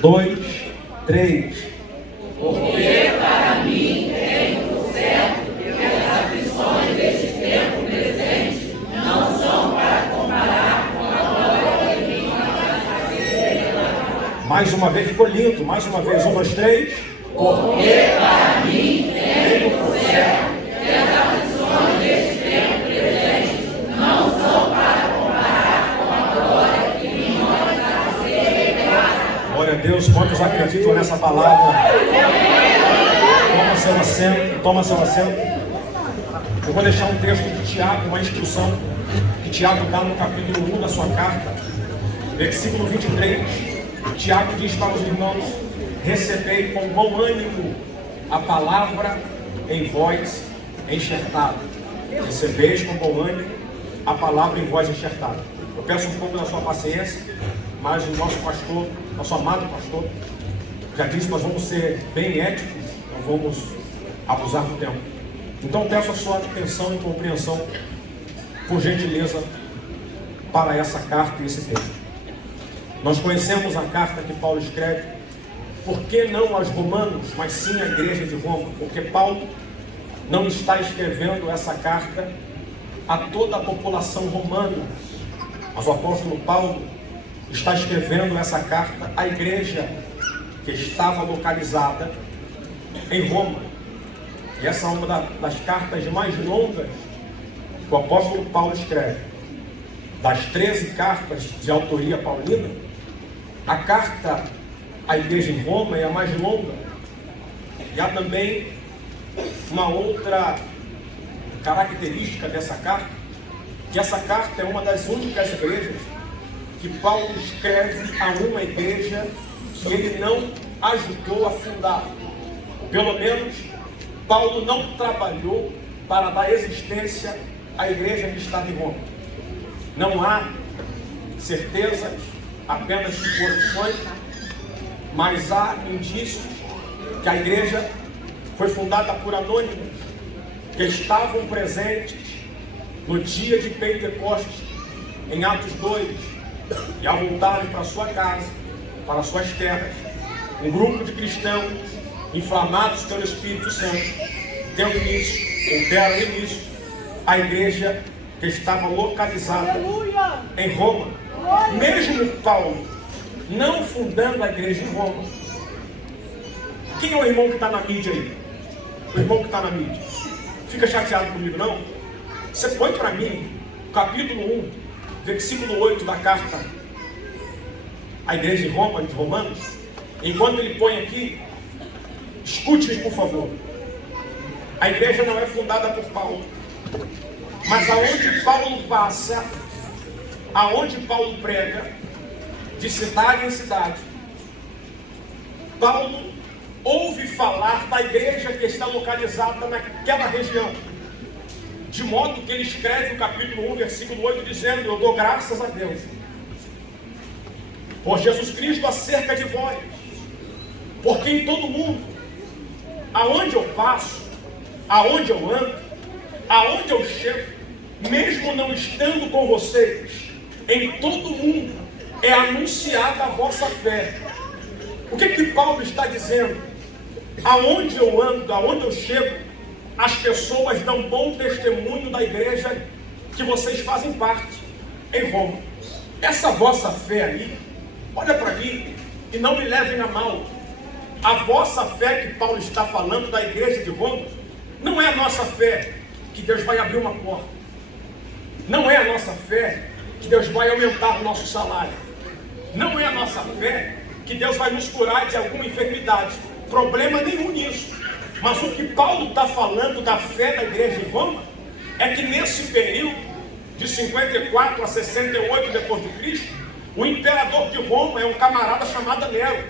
2, 3. Porque para mim tem por certo que as aflições deste tempo presente não são para comparar com a glória que me revelará. Mais uma vez, ficou lindo. Mais uma vez, 1, 2, 3. Porque para mim tem por certo que as aflições deste tempo presente não são para comparar com a glória que me revelará. Glória a Deus, quantos acreditam nessa palavra? Toma seu assento, toma seu assento. Eu vou deixar um texto de Tiago, uma instrução que Tiago dá no capítulo 1 da sua carta, versículo 23. Tiago diz para os irmãos: recebei com bom ânimo a palavra em vós enxertada. Recebeis com bom ânimo a palavra em vós enxertada. Eu peço um pouco da sua paciência, mas o nosso pastor, nosso amado pastor, já disse que nós vamos ser bem éticos, não vamos abusar do tempo. Então peço a sua atenção e compreensão, por gentileza, para essa carta e esse texto. Nós conhecemos a carta que Paulo escreve, por que não aos romanos, mas sim à igreja de Roma? Porque Paulo não está escrevendo essa carta a toda a população romana, mas o apóstolo Paulo está escrevendo essa carta à igreja que estava localizada em Roma. E essa é uma das cartas mais longas que o apóstolo Paulo escreve. Das 13 cartas de autoria paulina, a carta à igreja em Roma é a mais longa. E há também uma outra característica dessa carta, que essa carta é uma das únicas igrejas que Paulo escreve a uma igreja que ele não ajudou a fundar. Pelo menos, Paulo não trabalhou para dar existência à igreja que estava em Roma. Não há certeza, apenas suposições, mas há indícios que a igreja foi fundada por anônimos que estavam presentes no dia de Pentecostes, em Atos 2, e ao voltarem para sua casa, para suas terras, um grupo de cristãos inflamados pelo Espírito Santo deram início à igreja que estava localizada em Roma. Mesmo Paulo não fundando a igreja em Roma. Quem é o irmão que está na mídia aí? O irmão que está na mídia. Fica chateado comigo, não? Você põe para mim, capítulo 1, versículo 8 da carta à igreja de Roma, de Romanos. Enquanto ele põe aqui, escute-me por favor. A igreja não é fundada por Paulo, mas aonde Paulo passa, aonde Paulo prega, de cidade em cidade, Paulo ouve falar da igreja que está localizada naquela região, de modo que ele escreve o capítulo 1, versículo 8, dizendo: eu dou graças a Deus por Jesus Cristo acerca de vós, porque em todo mundo, aonde eu passo, aonde eu ando, aonde eu chego, mesmo não estando com vocês, em todo mundo é anunciada a vossa fé. O que Paulo está dizendo? Aonde eu ando, aonde eu chego, as pessoas dão bom testemunho da igreja que vocês fazem parte em Roma. Essa vossa fé aí, olha para mim e não me levem a mal. A vossa fé que Paulo está falando da igreja de Roma, não é a nossa fé que Deus vai abrir uma porta. Não é a nossa fé que Deus vai aumentar o nosso salário. Não é a nossa fé que Deus vai nos curar de alguma enfermidade. Problema nenhum nisso. Mas o que Paulo está falando da fé da igreja em Roma é que nesse período de 54 a 68 depois de Cristo, o imperador de Roma é um camarada chamado Nero.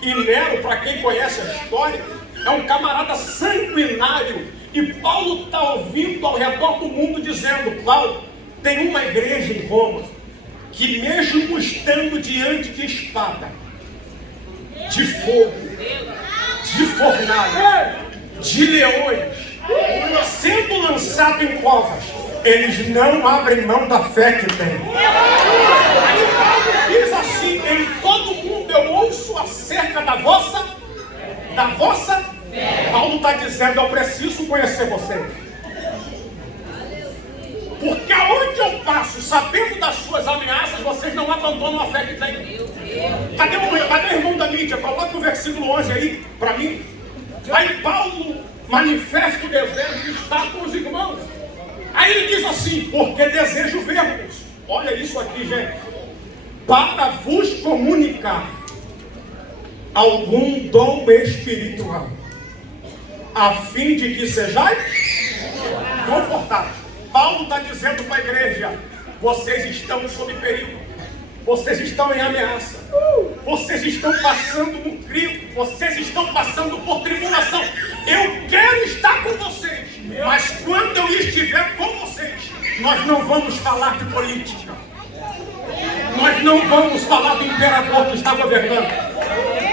E Nero, para quem conhece a história, é um camarada sanguinário. E Paulo está ouvindo ao redor do mundo dizendo: Paulo, tem uma igreja em Roma que mesmo estando diante de espada, de fogo, de fornalha, de leões, sendo lançado em covas, eles não abrem mão da fé que têm. Diz assim: em todo mundo eu ouço a acerca da vossa fé. Paulo está dizendo, eu preciso conhecer vocês. Porque aonde eu passo, sabendo das suas ameaças, vocês não abandonam a fé que têm. Cadê o irmão da mídia? Coloca o versículo 11 aí, para mim. Aí Paulo manifesta o desejo de estar com os irmãos. Aí ele diz assim, porque desejo ver-vos. Olha isso aqui, gente. Para vos comunicar algum dom espiritual, a fim de que sejais confortáveis. Paulo está dizendo para a igreja, vocês estão sob perigo, vocês estão em ameaça, vocês estão passando no crivo, vocês estão passando por tribulação. Eu quero estar com vocês, mas quando eu estiver com vocês, nós não vamos falar de política, nós não vamos falar do imperador que está governando.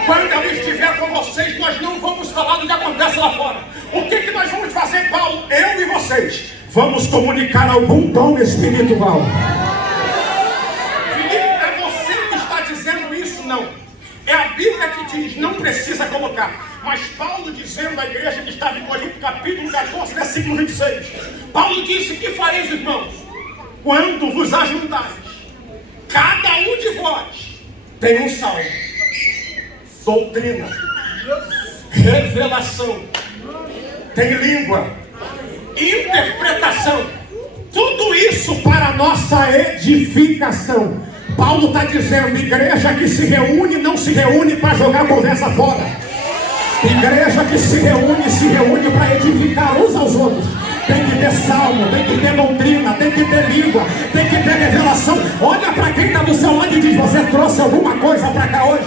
Quando eu estiver com vocês, nós não vamos falar do que acontece lá fora. O que nós vamos fazer, Paulo? Eu e vocês vamos comunicar algum dom espiritual. Felipe, é você que está dizendo isso? Não. É a Bíblia que diz, não precisa colocar. Mas Paulo dizendo à igreja que estava em Corinto, capítulo 14, versículo 26. Paulo disse, que fareis, irmãos? Quando vos ajuntares, cada um de vós tem um salmo, doutrina, revelação, tem língua, interpretação, tudo isso para a nossa edificação. Paulo está dizendo, igreja que se reúne, não se reúne para jogar conversa fora. Igreja que se reúne para edificar uns aos outros. Tem que ter salmo, tem que ter doutrina, tem que ter língua, tem que ter revelação. Olha para quem está do seu lado e diz, você trouxe alguma coisa para cá hoje?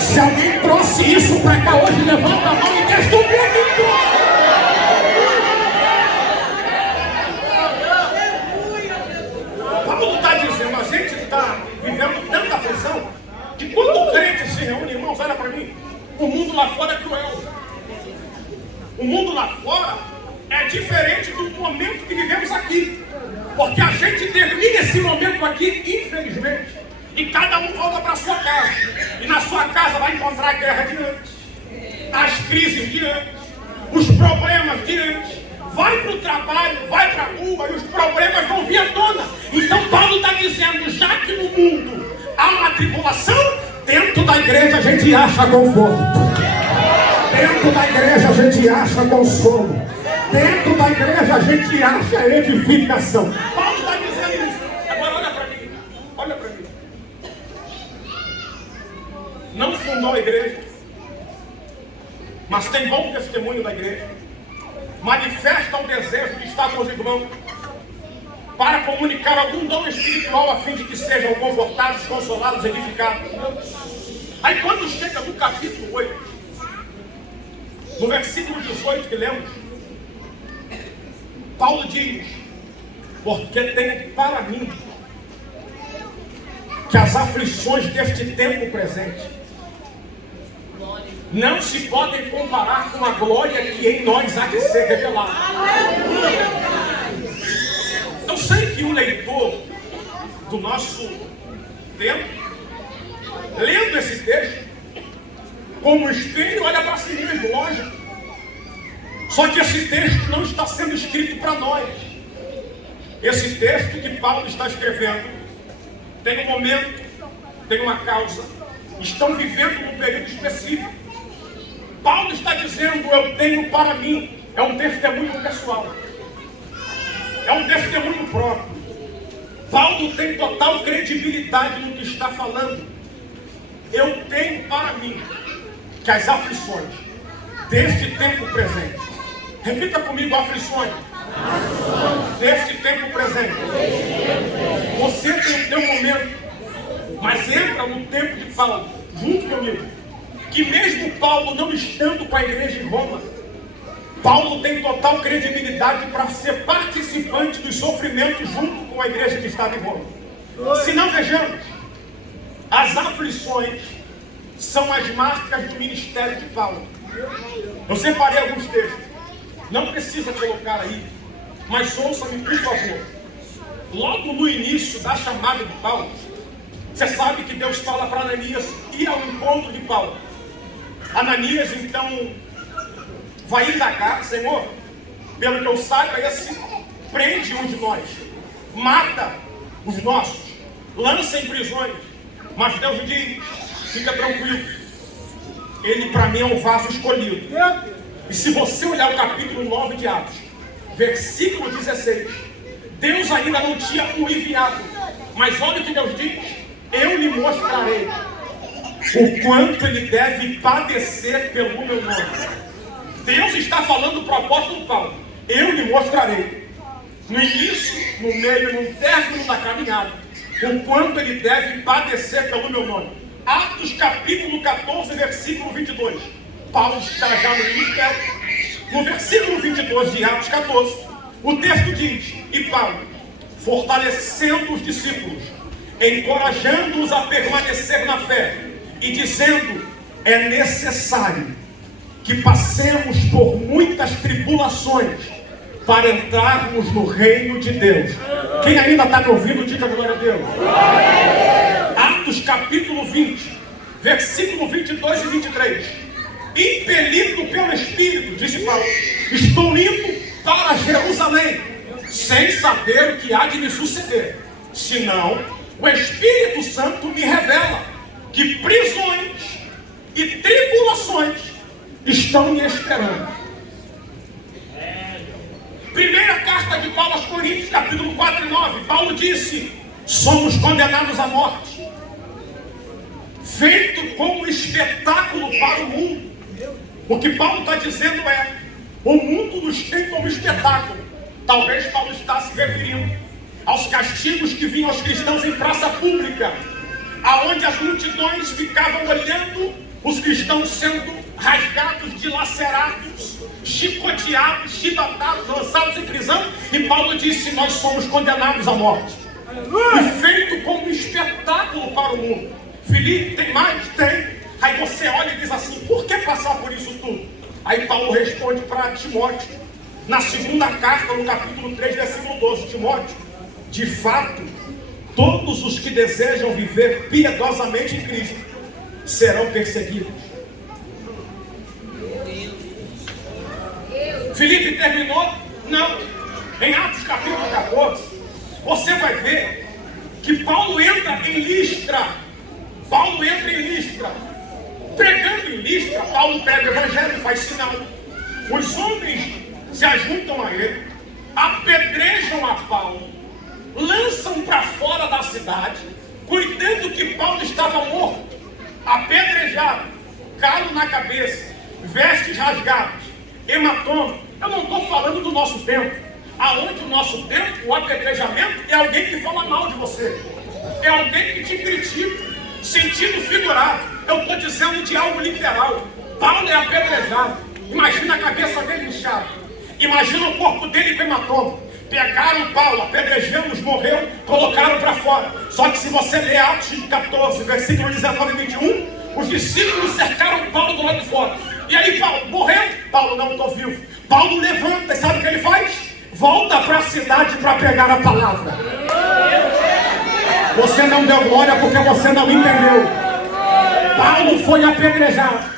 Se alguém trouxe isso para cá hoje, levanta a mão e deixa o mundo. Paulo está dizendo, a gente está vivendo tanta aflição, que quando o crente se reúne, irmãos, olha para mim, o mundo lá fora é cruel. O mundo lá fora é diferente do momento que vivemos aqui. Porque a gente termina esse momento aqui, infelizmente, e cada um volta para a sua casa. E na sua casa vai encontrar a guerra de antes, as crises de antes, os problemas de antes. Vai para o trabalho, vai para a rua e os problemas vão vir à tona. Então Paulo está dizendo, já que no mundo há uma tribulação, dentro da igreja a gente acha conforto. Dentro da igreja a gente acha consolo. Dentro da igreja a gente acha edificação. Paulo está dizendo isso. Agora olha para mim. Olha para mim. Não fundou a igreja, mas tem bom testemunho da igreja. Manifesta o desejo de estar com os irmãos para comunicar algum dom espiritual a fim de que sejam confortados, consolados, edificados. Aí quando chega no capítulo 8, no versículo 18 que lemos, Paulo diz, porque tenho para mim que as aflições deste tempo presente não se podem comparar com a glória que em nós há de ser revelada. Eu sei que o leitor do nosso tempo, lendo esse texto, como espelho, olha para si mesmo, lógico. Só que esse texto não está sendo escrito para nós. Esse texto que Paulo está escrevendo tem um momento, tem uma causa, estão vivendo num período específico. Paulo está dizendo, eu tenho para mim, é um testemunho pessoal, é um testemunho próprio. Paulo tem total credibilidade no que está falando. Eu tenho para mim que as aflições deste tempo presente, repita comigo, aflições deste tempo presente. Você tem o teu momento, mas entra no tempo de Paulo, junto comigo, que mesmo Paulo não estando com a igreja em Roma, Paulo tem total credibilidade para ser participante dos sofrimentos junto com a igreja que estava em Roma. Se não, vejamos, as aflições são as marcas do ministério de Paulo. Eu separei alguns textos, não precisa colocar aí, mas ouça-me por favor. Logo no início da chamada de Paulo, Você sabe que Deus fala para Ananias ir ao encontro de Paulo. Ananias então vai indagar: Senhor, pelo que eu saiba, esse prende um de nós, mata os nossos, lança em prisões. Mas Deus diz: fica tranquilo, ele para mim é um vaso escolhido. E se você olhar o capítulo 9 de Atos, versículo 16, Deus ainda não tinha o enviado, mas olha o que Deus diz: eu lhe mostrarei o quanto ele deve padecer pelo meu nome. Deus está falando para o apóstolo Paulo: eu lhe mostrarei, no início, no meio e no término da caminhada, o quanto ele deve padecer pelo meu nome. Atos capítulo 14, versículo 22. Paulo está já no ministério. No versículo 22 de Atos 14, o texto diz: e Paulo, fortalecendo os discípulos, encorajando-os a permanecer na fé, e dizendo: é necessário que passemos por muitas tribulações para entrarmos no reino de Deus. Quem ainda está me ouvindo, diga glória a Deus. Atos capítulo 20, versículo 22 e 23. Impelido pelo Espírito, disse Paulo, estou indo para Jerusalém, sem saber o que há de me suceder, senão o Espírito Santo me revela que prisões e tribulações estão me esperando. Primeira carta de Paulo aos Coríntios, capítulo 4 e 9, Paulo disse: somos condenados à morte, feito como espetáculo para o mundo. O que Paulo está dizendo é: o mundo nos tem como espetáculo. Talvez Paulo está se referindo aos castigos que vinham aos cristãos em praça pública, aonde as multidões ficavam olhando os cristãos sendo rasgados, dilacerados, chicoteados, chibatados, lançados em prisão. E Paulo disse: nós somos condenados à morte, e feito como um espetáculo para o mundo. Filipe, tem mais? Tem. Aí você olha e diz assim: por que passar por isso tudo? Aí Paulo responde para Timóteo, na segunda carta, no capítulo 3, versículo 12: Timóteo, de fato, todos os que desejam viver piedosamente em Cristo serão perseguidos. Filipe terminou? Não. Em Atos capítulo 14, você vai ver que Paulo entra em Listra. Paulo entra em Listra. Pregando em Listra, Paulo prega o evangelho e faz sinal. Os homens se ajuntam a ele, apedrejam a Paulo, lançam para fora da cidade, cuidando que Paulo estava morto, apedrejado, calo na cabeça, vestes rasgados, hematoma. Eu não estou falando do nosso tempo, aonde o nosso tempo, o apedrejamento é alguém que fala mal de você, é alguém que te critica, sentido figurado. Eu estou dizendo de algo literal. Paulo é apedrejado. Imagina a cabeça dele inchada, imagina o corpo dele com hematoma. Pegaram Paulo, apedrejamos, morreu, colocaram para fora. Só que se você ler Atos 14, versículo 19 e 21, os discípulos cercaram Paulo do lado de fora. E aí Paulo, morreu? Paulo, não, estou vivo. Paulo levanta, e sabe o que ele faz? Volta para a cidade para pregar a palavra. Você não deu glória porque você não entendeu. Paulo foi apedrejado,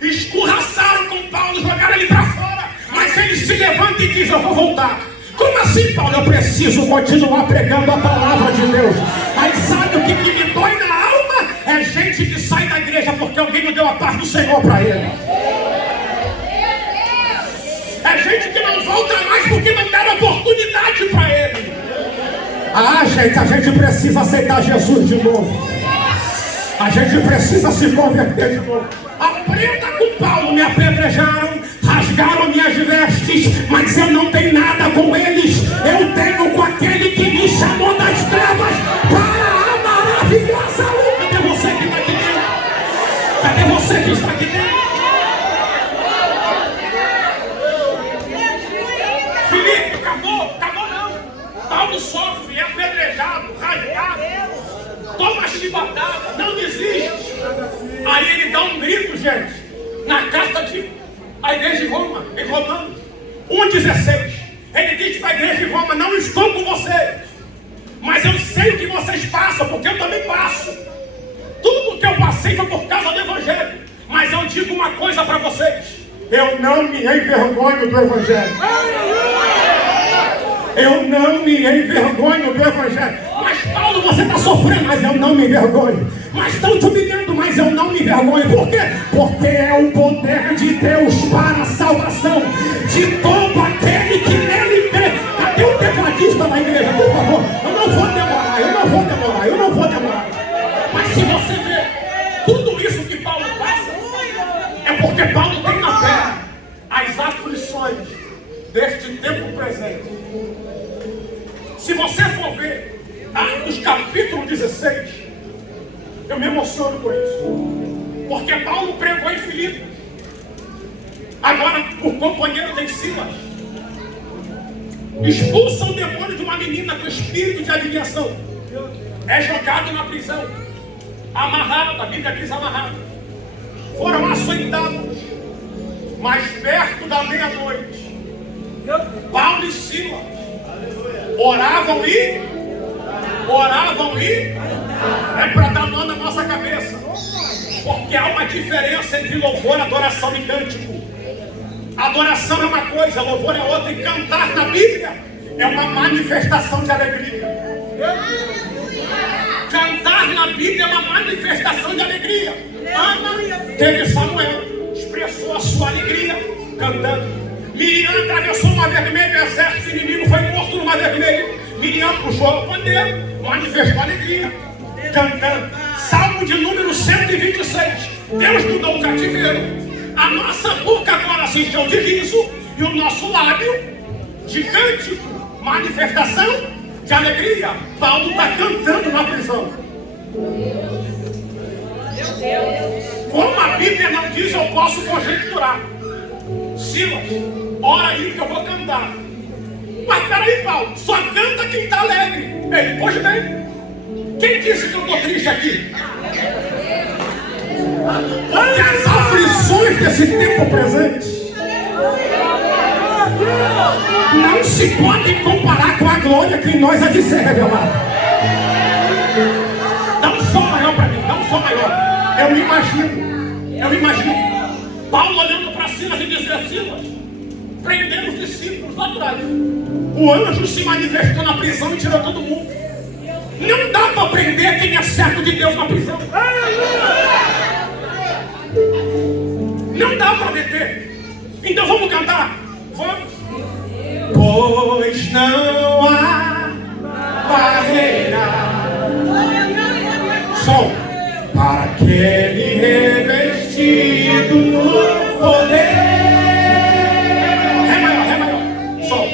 escorraçaram com Paulo, jogaram ele para fora, mas ele se levanta e diz: eu vou voltar. Como assim, Paulo? Eu preciso continuar pregando a palavra de Deus. Aí sabe o que me dói na alma? É gente que sai da igreja porque alguém não deu a paz do Senhor para ele. É gente que não volta mais porque não deram oportunidade para ele. Ah, gente, a gente precisa aceitar Jesus de novo. A gente precisa se converter de novo. Aprenda com Paulo: me apedrejaram, rasgaram minhas vestes, mas eu não tenho nada com eles. Eu tenho com aquele que me chamou das trevas para a maravilhosa luz. Cadê você que está aqui dentro? Cadê você que está aqui dentro? Filipe, acabou? Acabou não. Paulo sofre, é apedrejado, rasgado, toma chibatada, não desiste. Aí ele dá um grito, gente, na carta à igreja de Roma, em Romanos 1,16. Ele diz para a igreja de Roma: não estou com vocês, Mas eu sei o que vocês passam, porque eu também passo. Tudo que eu passei foi por causa do Evangelho. Mas eu digo uma coisa para vocês: eu não me envergonho do Evangelho. Eu não me envergonho do Evangelho. Mas Paulo, você está sofrendo, mas eu não me envergonho. Mas estão te humilhando, mas eu não me envergonho. Por quê? Porque é o poder de Deus para a salvação de todo aquele que nele crê. Cadê o tecladista da igreja? Por favor, eu não vou demorar. Mas se você vê tudo isso que Paulo passa, é porque Paulo tem na fé as aflições deste tempo presente. Se você for ver Atos capítulo 16, eu me emociono com isso. Porque Paulo pregou em Filipe. Agora, o companheiro de Silas expulsa o demônio de uma menina com espírito de adivinhação. É jogado na prisão. Amarrado, a Bíblia diz amarrado. Foram açoitados. Mas perto da meia-noite, Paulo e Silas oravam e é para dar nó na nossa cabeça, porque há uma diferença entre louvor, adoração e cântico. Adoração é uma coisa, louvor é outra, e cantar na Bíblia é uma manifestação de alegria. Cantar na Bíblia é uma manifestação de alegria. Ana teve Samuel, expressou a sua alegria cantando. Miriam atravessou o mar vermelho, o exército inimigo foi morto no mar vermelho. Miriam puxou o pandeiro, manifestou alegria, cantando. Salmo de número 126. Deus mudou o cativeiro. A nossa boca agora se encheu de riso e o nosso lábio de cântico, manifestação de alegria. Paulo está cantando na prisão. Como a Bíblia não diz, eu posso conjecturar. Silas, ora aí que eu vou cantar. Mas peraí, Paulo, só canta quem está alegre. Ele, pois bem, quem disse que eu estou triste aqui? Porque as aflições desse tempo presente não se podem comparar com a glória que em nós há de ser revelada. Dá um som maior para mim, dá um som maior. Eu imagino Paulo olhando para Silas e dizendo: Silas, prendendo os discípulos lá atrás. O anjo se manifestou na prisão e tirou todo mundo. Não dá para prender quem é servo de Deus na prisão. Não dá para deter. Então vamos cantar. Vamos. Pois não há barreira, som, para aquele revestido no poder. Ré maior, som.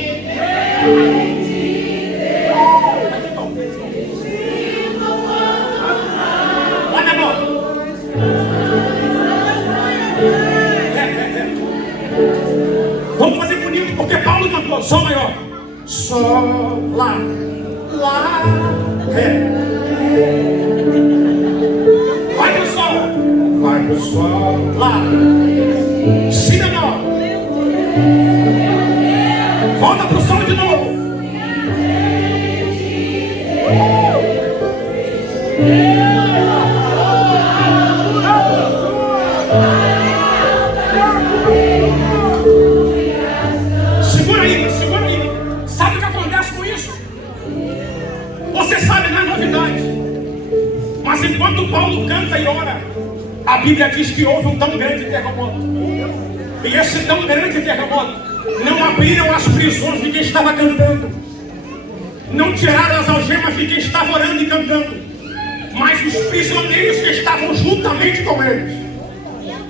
Olha, amor. Vamos fazer bonito, porque Paulo cantou sol maior. Sol, lá, ré. Vai pro sol, lá, si menor. Volta pro sol de novo. Segura aí. Sabe o que acontece com isso? Você sabe, não é novidade. Mas enquanto Paulo canta e ora, a Bíblia diz que houve um tão grande terremoto. E esse tão grande terremoto não abriram as prisões de quem estava cantando, não tiraram as algemas de quem estava orando e cantando, mas os prisioneiros que estavam juntamente com eles.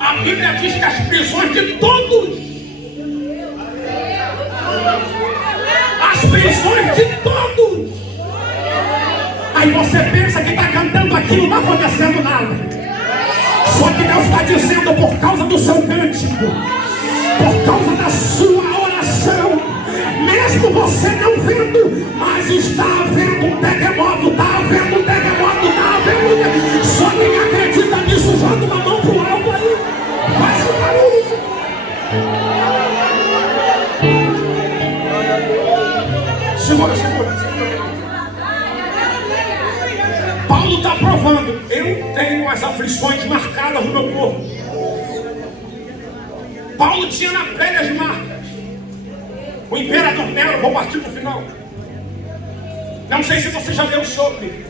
A Bíblia diz que as prisões de todos, as prisões de todos. Aí você pensa que está cantando aqui, não está acontecendo nada. Só que Deus está dizendo, por causa do seu cântico, por causa da sua oração, mesmo você não vendo, mas está havendo um terremoto, está havendo um terremoto, está havendo um terremoto. Só quem acredita nisso, joga uma mão pro alto aí, faz um barulho. Segura. aflições marcadas no meu corpo. Paulo tinha na pele as marcas. O imperador Nero, vou partir para o final. Não sei se você já leu sobre,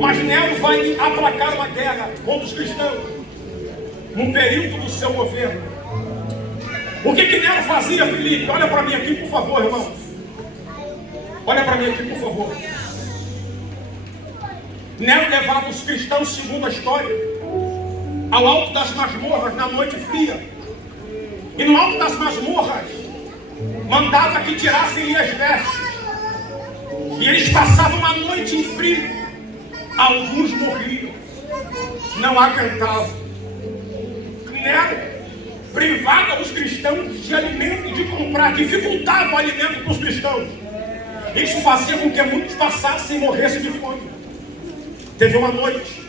mas Nero vai aplacar uma guerra contra os cristãos no período do seu governo. O que Nero fazia, Felipe? Olha para mim aqui, por favor, irmãos. Olha para mim aqui, por favor. Nero levava os cristãos, segundo a história, ao alto das masmorras na noite fria. E no alto das masmorras mandava que tirassem as vestes. E eles passavam a noite em frio. Alguns morriam, não aguentavam. Nero privava os cristãos de alimento e de comprar, dificultava o alimento para os cristãos. Isso fazia com que muitos passassem e morressem de fome. Teve uma noite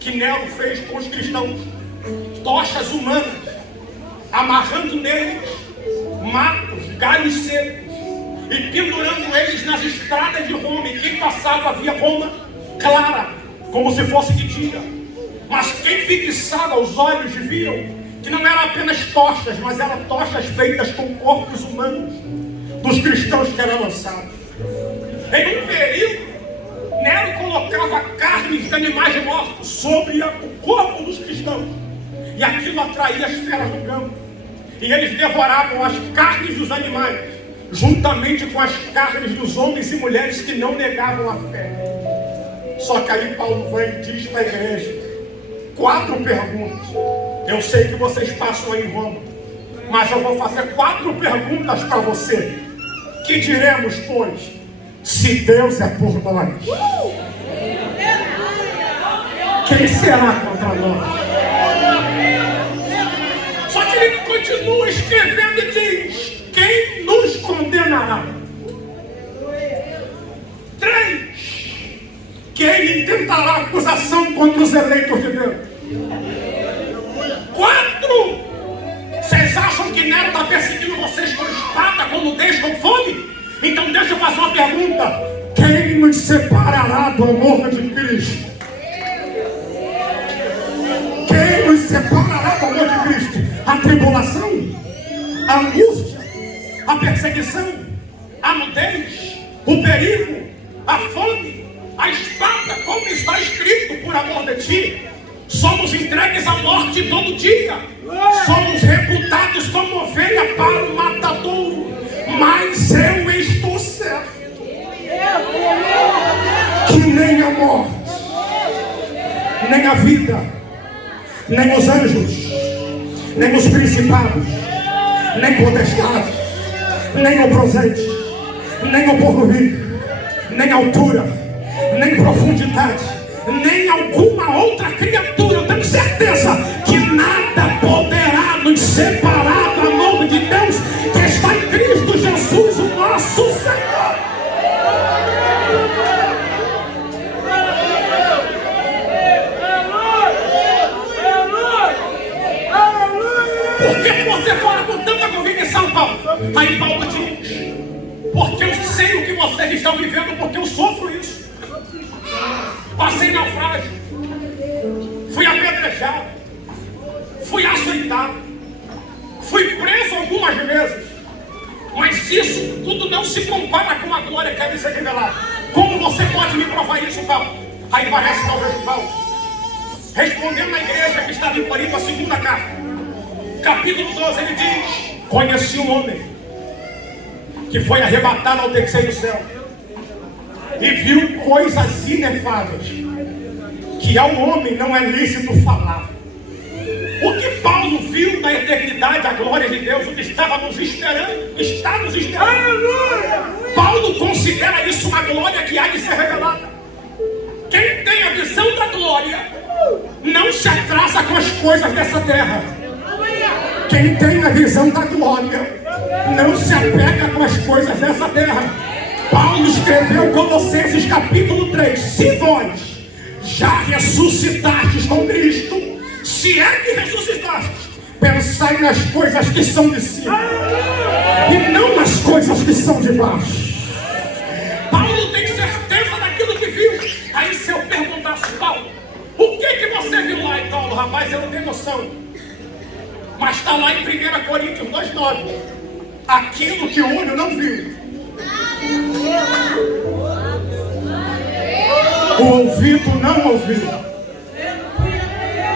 que Nero fez com os cristãos tochas humanas, amarrando neles matos, galhos secos e pendurando eles nas estradas de Roma. E quem passava via Roma clara, como se fosse de dia. Mas quem fixava os olhos viam que não eram apenas tochas, mas eram tochas feitas com corpos humanos dos cristãos que eram lançados. Em um período, Nero colocava carnes de animais mortos sobre o corpo dos cristãos. E aquilo atraía as feras do campo. E eles devoravam as carnes dos animais, juntamente com as carnes dos homens e mulheres que não negavam a fé. Só que aí Paulo vem e diz para a igreja 4 perguntas. Eu sei que vocês passam aí em Roma, mas eu vou fazer 4 perguntas para você. Que diremos, pois, se Deus é por nós? Quem será contra nós? Só que ele continua escrevendo e diz: quem nos condenará? 3. Quem intentará acusação contra os eleitos de Deus? 4. Vocês acham que Nero está perseguindo vocês com espada, com nudez, com fome? Então deixa eu fazer uma pergunta: quem nos separará do amor de Cristo? Quem nos separará do amor de Cristo? A tribulação? A angústia? A perseguição? A nudez? O perigo? A fome? A espada? Como está escrito, por amor de ti? Somos entregues à morte todo dia. Somos reputados como ovelha para o matadouro. Mas eu estou certo que nem a morte, nem a vida, nem os anjos, nem os principados, nem potestades, nem o presente, nem o porvir, nem altura, nem profundidade, nem alguma outra criatura, eu tenho certeza que nada poderá nos separar do amor de Deus que está em Cristo Jesus, o nosso Senhor. Por que você fala com tanta convicção, Paulo? Aí Paulo diz: porque eu sei o que vocês estão vivendo, porque eu sofro isso. Passei naufrágio, fui apedrejado, fui açoitado, fui preso algumas vezes, mas isso tudo não se compara com a glória que há de ser revelada. Como você pode me provar isso, Paulo? Aí parece talvez Paulo respondendo à igreja que estava em Corinto, a segunda carta, capítulo 12, ele diz: conheci um homem que foi arrebatado ao terceiro céu e viu coisas inefáveis que ao homem não é lícito falar. O que Paulo viu na eternidade, a glória de Deus, o que estava nos esperando, está nos esperando. Aleluia! Paulo considera isso uma glória que há de ser revelada. Quem tem a visão da glória não se atrasa com as coisas dessa terra. Quem tem a visão da glória não se apega com as coisas dessa terra. Paulo escreveu Colossenses capítulo 3: se vós já ressuscitastes com Cristo, se é que ressuscitastes, pensai nas coisas que são de cima e não nas coisas que são de baixo. Paulo tem certeza daquilo que viu. Aí se eu perguntasse, Paulo, O que você viu lá em Paulo, rapaz? Eu não tenho noção. Mas está lá em 1 Coríntios 2,9. Aquilo que o olho não viu, o ouvido não ouviu,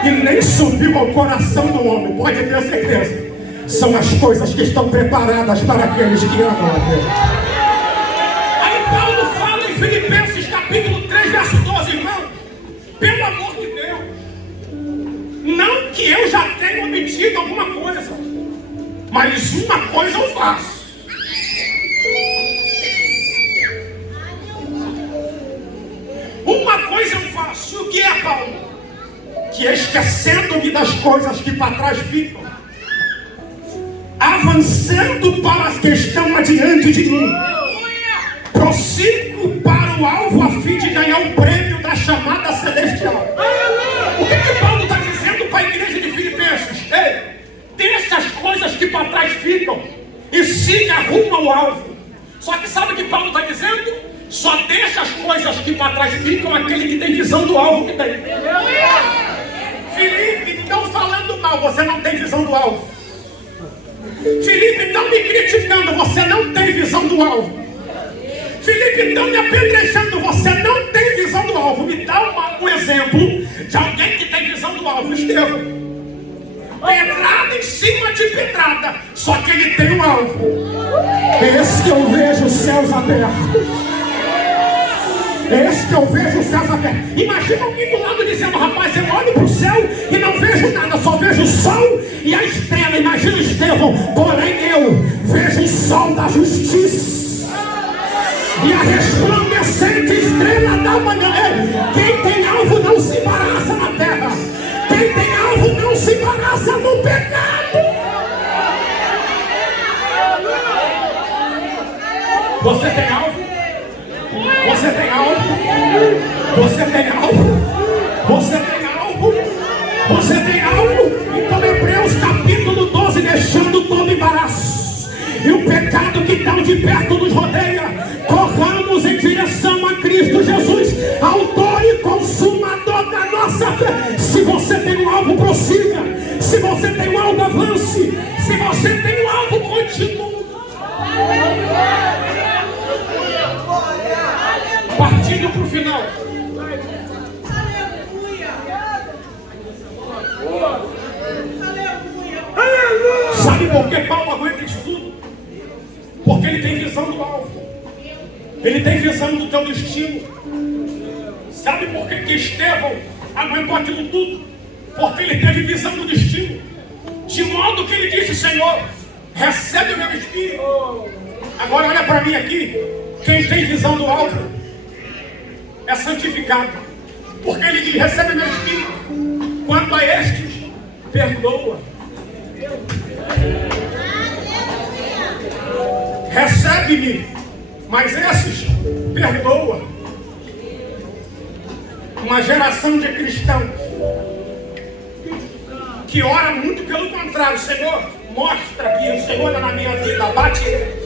e nem subiu ao coração do homem, pode ter certeza, são as coisas que estão preparadas para aqueles que amam a Deus. Aí Paulo fala em Filipenses capítulo 3, verso 12, irmão, pelo amor de Deus, não que eu já tenha obtido alguma coisa, mas uma coisa eu faço. Uma coisa eu faço. O que é, Paulo? Que esquecendo-me das coisas que para trás ficam, avançando para as que estão adiante de mim, prossigo para o alvo a fim de ganhar o prêmio da chamada celestial. O que Paulo está dizendo para a igreja de Filipenses? Ei, deixa as coisas que para trás ficam e siga rumo ao alvo. Só que sabe o que Paulo está dizendo? Só deixa as coisas que para trás ficam aquele que tem visão do alvo que tem. Felipe, não falando mal, você não tem visão do alvo. Felipe, não me criticando, você não tem visão do alvo. Felipe, não me apedrejando, você não tem visão do alvo. Me dá um exemplo de alguém que tem visão do alvo. Estevão, pedrada em cima de pedrada, só que ele tem um alvo. Esse que eu vejo os céus abertos. Esse que eu vejo os céus abertos. Imagina alguém do lado dizendo, rapaz, eu olho para o céu e não vejo nada, só vejo o sol e a estrela. Imagina Estevão, porém eu vejo o sol da justiça e a resplandecente estrela da manhã. Quem tem alvo não se embaraça na terra. Quem tem alvo não se embaraça no pecado. Você tem alvo? Você tem alvo? Você tem alvo? Você tem alvo? Você tem alvo? Então Hebreus capítulo 12, deixando todo embaraço e o pecado que tão de perto nos rodeia, corramos em direção a Cristo Jesus, autor e consumador da nossa fé. Se você tem um alvo, prossiga. Se você tem um alvo, avance. Se você tem um alvo, continue. Partindo para o final. Sabe por que Paulo aguenta isso tudo? Porque ele tem visão do alvo. Ele tem visão do teu destino. Sabe por que Estevão aguentou aquilo tudo? Porque ele teve visão do destino. De modo que ele disse, Senhor, recebe o meu espírito. Agora olha para mim aqui. Quem tem visão do alvo é santificado. Porque ele diz, recebe meu espírito. Quanto a estes, perdoa. Recebe-me, mas esses, perdoa. Uma geração de cristãos que ora muito pelo contrário. Senhor, mostra que o Senhor é na minha vida. Bate ele.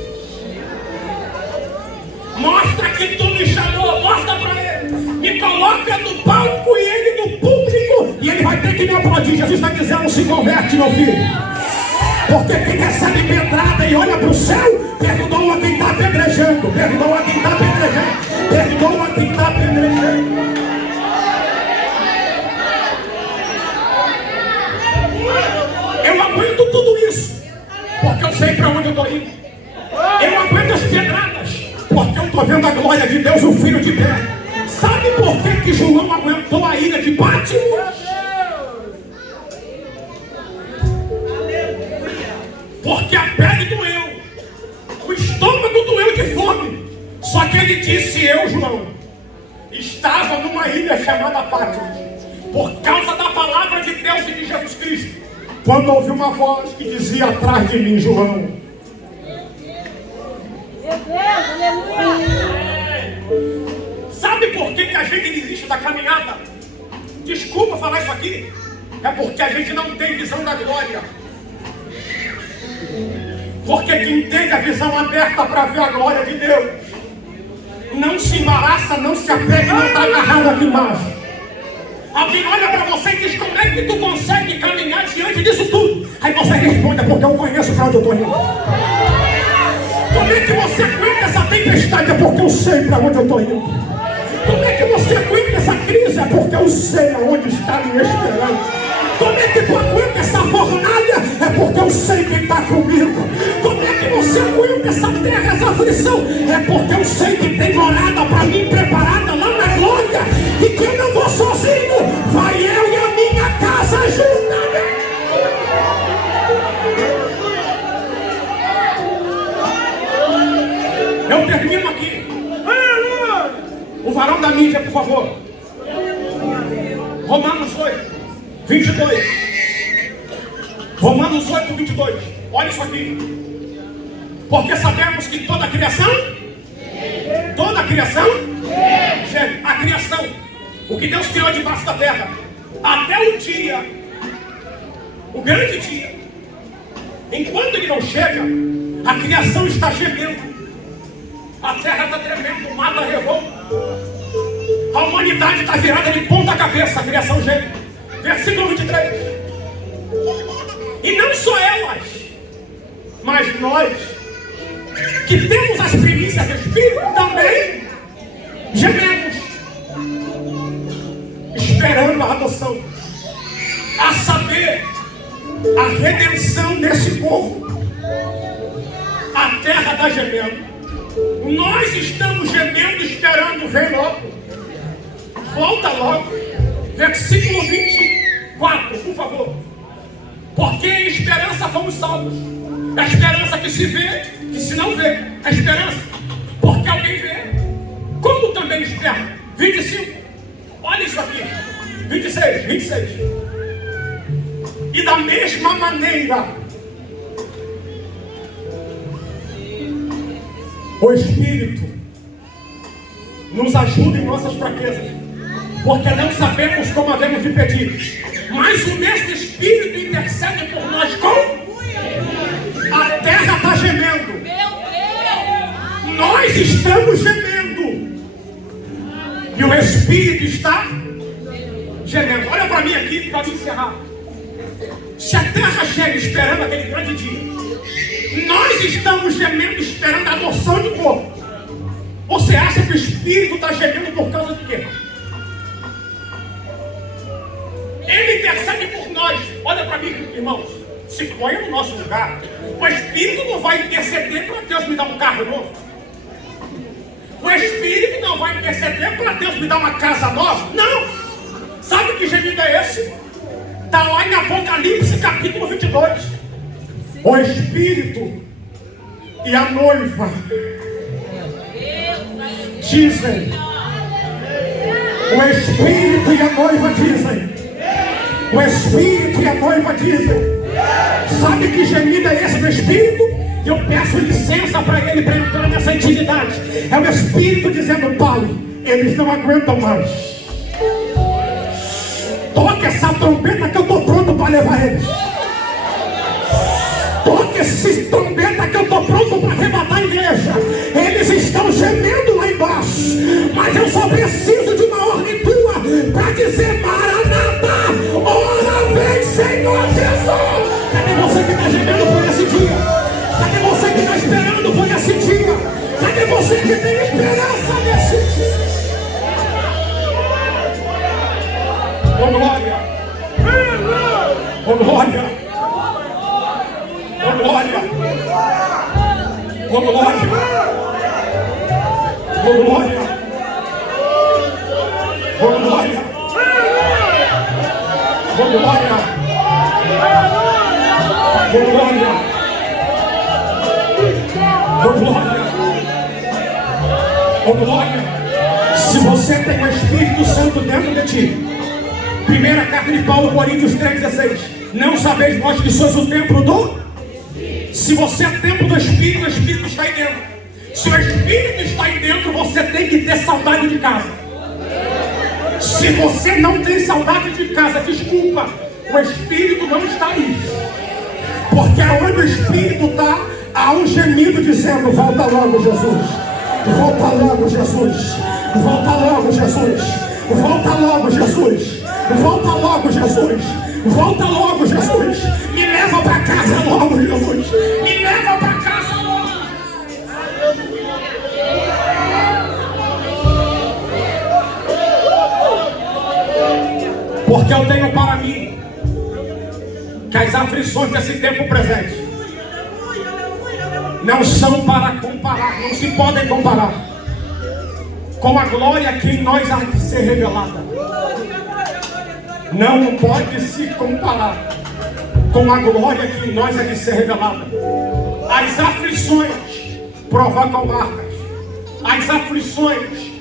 Mostra que tu me chamou, mostra para ele. Me coloca no palco e ele no público. E ele vai ter que me aplaudir. Jesus está dizendo, se converte, meu filho. Porque quem recebe pedrada e olha para o céu, perdoa quem está apedrejando. Perdoa quem está apedrejando. Perdoa quem está apedrejando. Eu aguento tudo isso, porque eu sei para onde eu estou indo. Eu aguento as pedradas, porque eu estou vendo a glória de Deus, o Filho de Deus. Sabe por que João aguentou a ira de Patmos? Porque a pele doeu, o estômago doeu de fome. Só que ele disse, eu, João, estava numa ilha chamada Patmos, por causa da palavra de Deus e de Jesus Cristo. Quando ouvi uma voz que dizia atrás de mim, João, sabe por que a gente desiste da caminhada? Desculpa falar isso aqui. É porque a gente não tem visão da glória. Porque quem tem a visão aberta para ver a glória de Deus não se embaraça, não se apega, não está agarrado aqui embaixo. Alguém olha para você e diz: como é que tu consegue caminhar diante disso tudo? Aí você responde: é porque eu conheço para onde eu estou indo. Como é que você aguenta essa tempestade? É porque eu sei para onde eu estou indo. Como é que você aguenta essa crise? É porque eu sei aonde está me esperando. Como é que tu aguenta essa fornalha? É porque eu sei quem está comigo. Como é que você aguenta essa terra, essa aflição? É porque eu sei que tem morada para mim preparada lá na glória. E que eu não vou sozinho. Vai eu e a minha casa juntamente. Eu termino aqui. O varão da mídia, por favor. Romanos 8. 22. Romanos 8, 22. Olha isso aqui. Porque sabemos que toda a criação, geme. A criação, o que Deus criou debaixo da terra, até o dia, o grande dia, enquanto ele não chega, a criação está gemendo, a terra está tremendo, o mar está revolto, a humanidade está virada de ponta cabeça, a criação geme. Versículo 23. E não só elas, mas nós, que temos as primícias do Espírito, também gememos, esperando a adoção, a saber, a redenção desse povo. A terra está gemendo. Nós estamos gemendo, esperando. Vem logo. Volta logo. Versículo 24, por favor. Porque em esperança fomos salvos. A esperança que se vê, que se não vê. A esperança, porque alguém vê. Como também espera. 25, olha isso aqui. 26. E da mesma maneira, o Espírito nos ajuda em nossas fraquezas, porque não sabemos como havemos de pedir, mas o mesmo Espírito intercede por nós com... A terra está gemendo, nós estamos gemendo, e o Espírito está gemendo. Olha para mim aqui, para me encerrar. Se a terra chega esperando aquele grande dia, nós estamos gemendo, esperando a adoção de corpo. Você acha que o Espírito está gemendo por causa de quê? Ele intercede por nós. Olha para mim, irmãos. Se põe no nosso lugar. O Espírito não vai interceder para Deus me dar um carro novo. O Espírito não vai interceder para Deus me dar uma casa nova. Não. Sabe que gemido é esse? Está lá em Apocalipse capítulo 22. O Espírito e a noiva dizem. O Espírito e a noiva dizem. O Espírito e a noiva dizem. Sabe que gemido é esse do Espírito? Eu peço licença para ele para entrar nessa intimidade. É o Espírito dizendo: Pai, eles não aguentam mais. Toque essa trombeta que eu estou pronto para levar eles. Toque essa trombeta que eu estou pronto para arrebatar a igreja. Eles estão gemendo lá embaixo, mas eu só preciso de uma ordem tua para dizer: Maranata, ora vem, Senhor Jesus. Cadê você que está gemendo por esse dia? Cadê você que está esperando por esse dia? Cadê você que tem esperança nesse dia? Oh glória! Oh glória! Oh glória! Oh glória! Oh glória! Oh glória! Oh glória! Oh glória! Oh glória! Oh glória! Se você tem o Espírito Santo dentro de ti, primeira carta de Paulo, Coríntios 3,16. Não sabeis vós que sois o templo do... Se você é templo do Espírito, o Espírito está aí dentro. Se o Espírito está aí dentro, você tem que ter saudade de casa. Se você não tem saudade de casa, desculpa, o Espírito não está aí. Porque onde o Espírito está, há um gemido dizendo: volta logo, Jesus. Volta logo, Jesus. Volta logo, Jesus. Volta logo, Jesus. Volta logo, Jesus. Volta logo, Jesus. Me leva para casa logo, Jesus. Me leva para casa logo. Porque eu tenho para mim que as aflições desse tempo presente não são para comparar, não se podem comparar com a glória que em nós há de ser revelada. Não pode se comparar com a glória que em nós há de ser revelada. As aflições provocam marcas. As aflições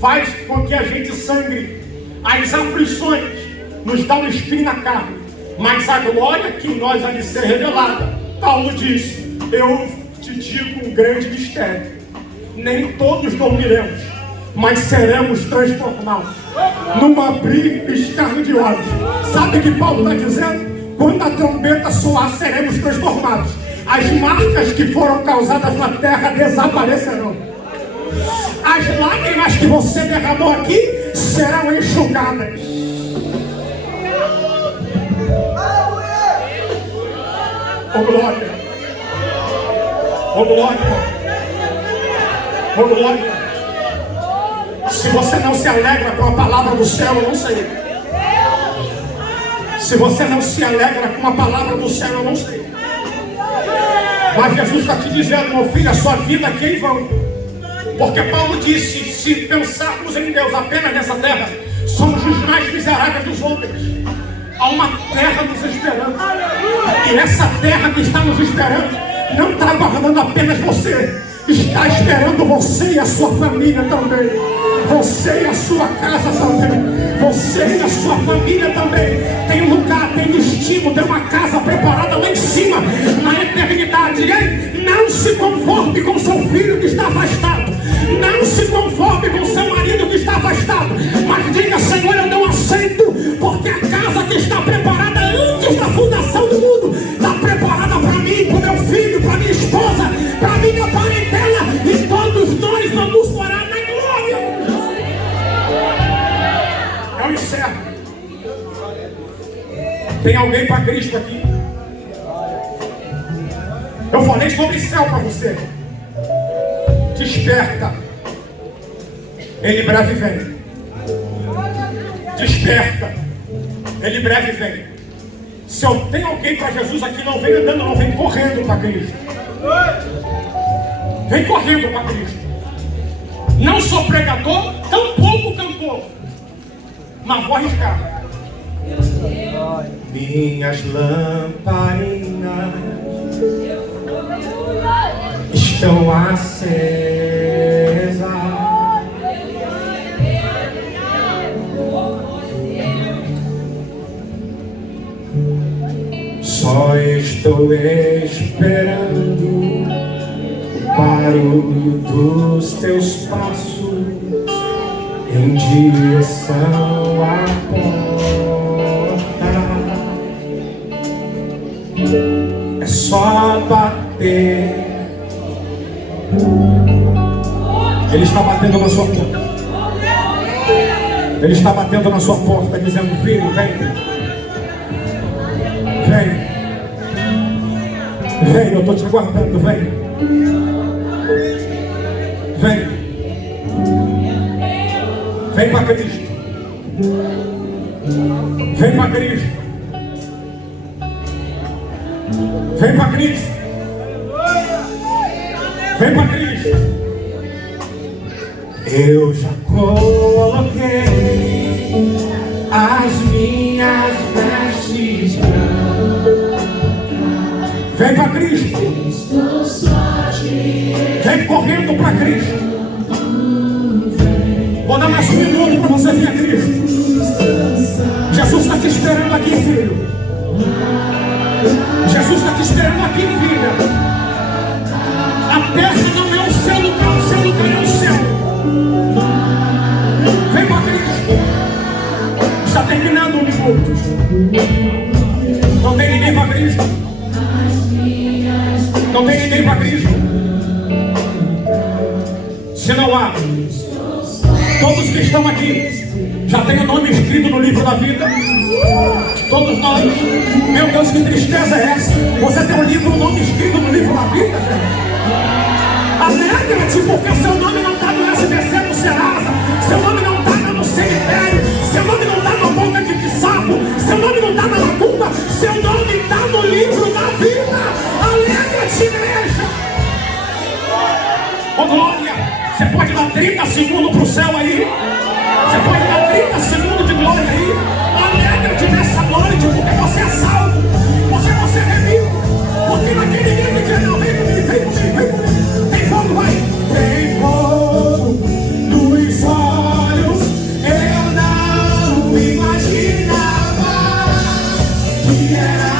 fazem com que a gente sangre. As aflições nos dão um espinho na carne. Mas a glória que em nós há de ser revelada, Paulo disse: eu te digo um grande mistério. Nem todos dormiremos, mas seremos transformados num abrir e piscar de olhos. Sabe o que Paulo está dizendo? Quando a trombeta soar, seremos transformados. As marcas que foram causadas na terra desaparecerão. As lágrimas que você derramou aqui serão enxugadas. Oh glória! Oh glória! Oh glória! Se você não se alegra com a palavra do céu, eu não sei. Se você não se alegra com a palavra do céu, eu não sei. Mas Jesus está te dizendo, meu filho, a sua vida aqui é em vão. Porque Paulo disse: se pensarmos em Deus apenas nessa terra, somos os mais miseráveis dos homens. Há uma terra nos esperando. E essa terra que está nos esperando não está aguardando apenas você. Está esperando você e a sua família também. Você e a sua casa também. Você e a sua família também. Tem um lugar, tem destino, tem uma casa preparada lá em cima, na eternidade. E não se conforme com seu filho que está afastado. Não se conforme com seu marido que está afastado. Mas diga: Senhor, eu não aceito, porque a casa que está preparada antes da fundação do mundo está preparada para mim, para meu filho, para minha esposa, para minha parentela, e todos nós vamos morar na glória. Eu encerro. Tem alguém para Cristo aqui? Eu falei sobre céu para você. Desperta. Ele breve vem. Desperta. Ele breve vem. Se eu tenho alguém para Jesus aqui, não vem andando, não, vem correndo para Cristo. Vem correndo para Cristo. Não sou pregador, tampouco cantor, mas vou arriscar. Minhas lamparinas estão acesas. Só estou esperando o barulho dos teus passos em direção à porta. É só bater. Ele está batendo na sua porta. Ele está batendo na sua porta, dizendo: filho, vem. Vem. Vem, eu estou te aguardando, vem. Vem. Vem para Cristo. Vem para Cristo. Vem para Cristo. Vem para Cristo. Eu já coloquei as minhas vestes brancas. Vem para Cristo. Vem correndo para Cristo. Vou dar mais um minuto para você vir a Cristo. Jesus está te esperando aqui, filho. Jesus está te esperando aqui, filha. A terra não é o seu lugar é o céu. Vem para Cristo. Está terminando um minuto. Não tem ninguém para Cristo. Não tem ninguém para Cristo. Se não há, todos que estão aqui já tem o nome escrito no livro da vida. Todos nós. Meu Deus, que tristeza é essa? Você tem um livro, o nome escrito no livro da vida, gente. Alegra-te, porque seu nome não está no SBC, no Serasa. Seu nome não está no cemitério. Seu nome não está na boca de sapo. Seu nome não está na macumba. Seu nome está no livro da vida. Alegra-te, igreja. Ô glória, você pode dar 30 segundos para o céu aí. Você pode dar 30 segundos de glória aí. Alegra-te nessa noite, porque você é salvo. Porque você é remido. Porque naquele dia que diz, não, vem comigo, vem comigo, vem comigo. Tem fogo, vai. Tem fogo nos olhos. Eu não imaginava que era